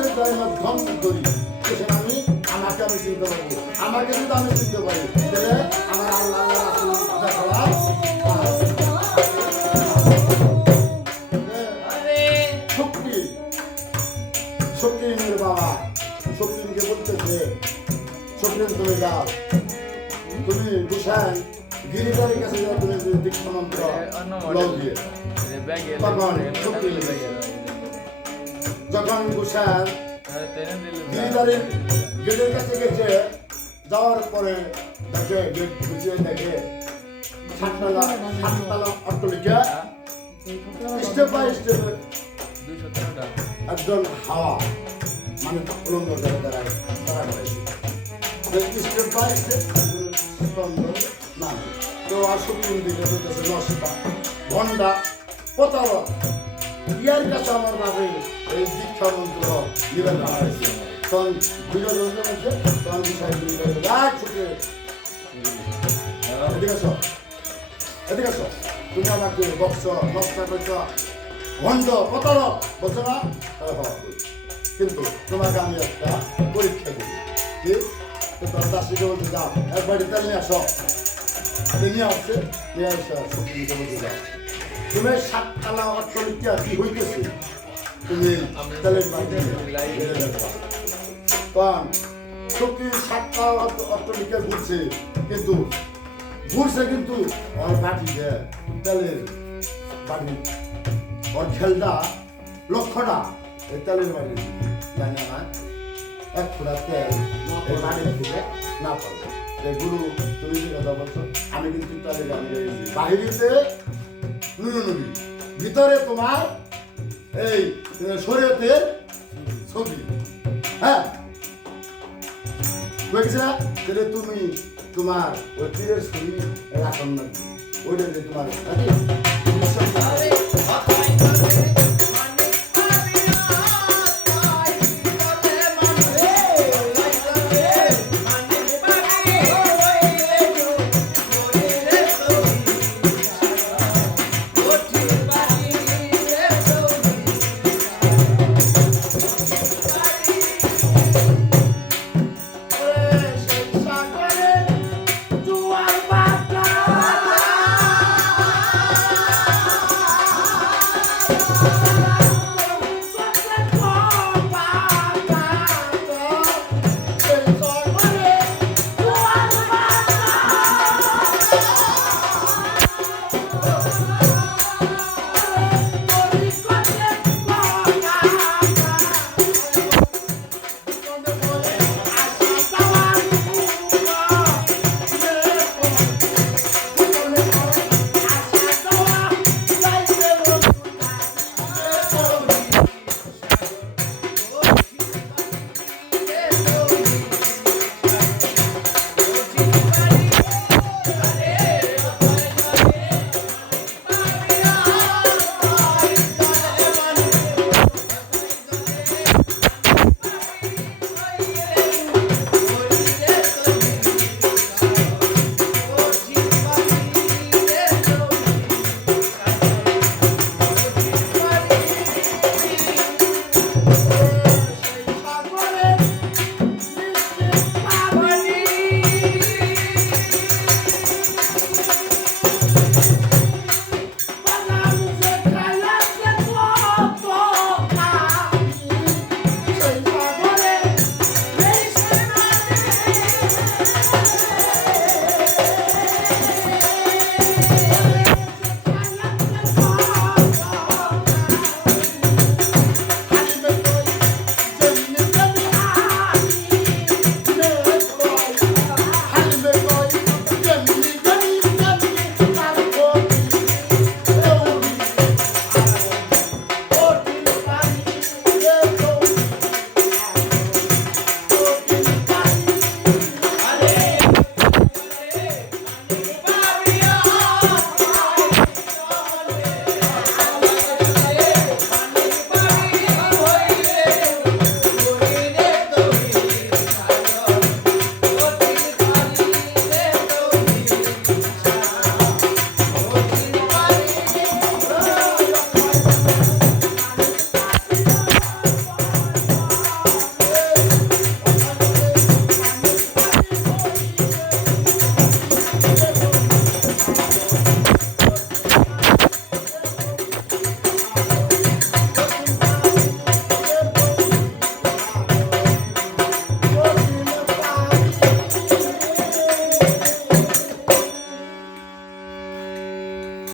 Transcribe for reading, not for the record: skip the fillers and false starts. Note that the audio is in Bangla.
কাছে যাই না ধ্বংস করি সেখানে আমি আমাকে আমি চিনতে পারবো আমাকে যদি আমি চিনতে পারি তাহলে আমার আল্লাহ রাসূল দেখা শক্তি শক্তির বাবা শক্তিকে বলতেছে শক্তি তুমি যাও তুমি গুসাই গিরিধারের কাছে যাও তুমি দীক্ষা মন্ত্র লও দিয়ে তখন শক্তি যখন গুসাই গিরিধারের গেটের কাছে গেছে যাওয়ার পরে দেখে গেট খুঁজে দেখে সাততলা অট্টালিকা স্টেপ বাই স্টেপ একজন হাওয়া মানে উলঙ্গ দ্বারা স্টেপ বাই স্টেপ স্পন্দন না তো আসলে দিকে নষ্টা ভণ্ডা প্রতারক ইয়ার কাছে আমার ভাবে এই দীক্ষা মন্ত্র নিবেদন হয়েছে তখন বিগত হচ্ছে তখন বিষয় ছুটে এদিকে আসো তুমি আমাকে বক্স নষ্টা করছ ভণ্ড প্রতারক বলছো না কিন্তু তোমাকে আমি একটা পরীক্ষা দিই কি তোমার দাসীকে বলতে যাও এক বাড়িতে নিয়ে আসো নিয়ে আসছে নিয়ে আসা শক্তিকে বলতে যাও তুমি সাততলা অট্টালিকা কি হইতেছে তুমি তেলের বাড়িতে কারণ শক্তি সাততলা অট্টালিকা ঘুরছে কিন্তু ওর বাটিতে তেলের বাড়ি ওর খেলটা লক্ষ্যটা এই তেলের বাড়ি জানি না এক ফোঁটা তেল এই বাড়ির থেকে না পারবে এই গুরু তুমি যে কথা বলছো আমি কিন্তু তেলের বাহিরিতে নুনবি ভিতরে তোমার এই শরীয়তের ছবি হ্যাঁ বুঝেছি না তাহলে তুমি তোমার ওই পীরের ছবি রাখন না ওইটা যে তোমার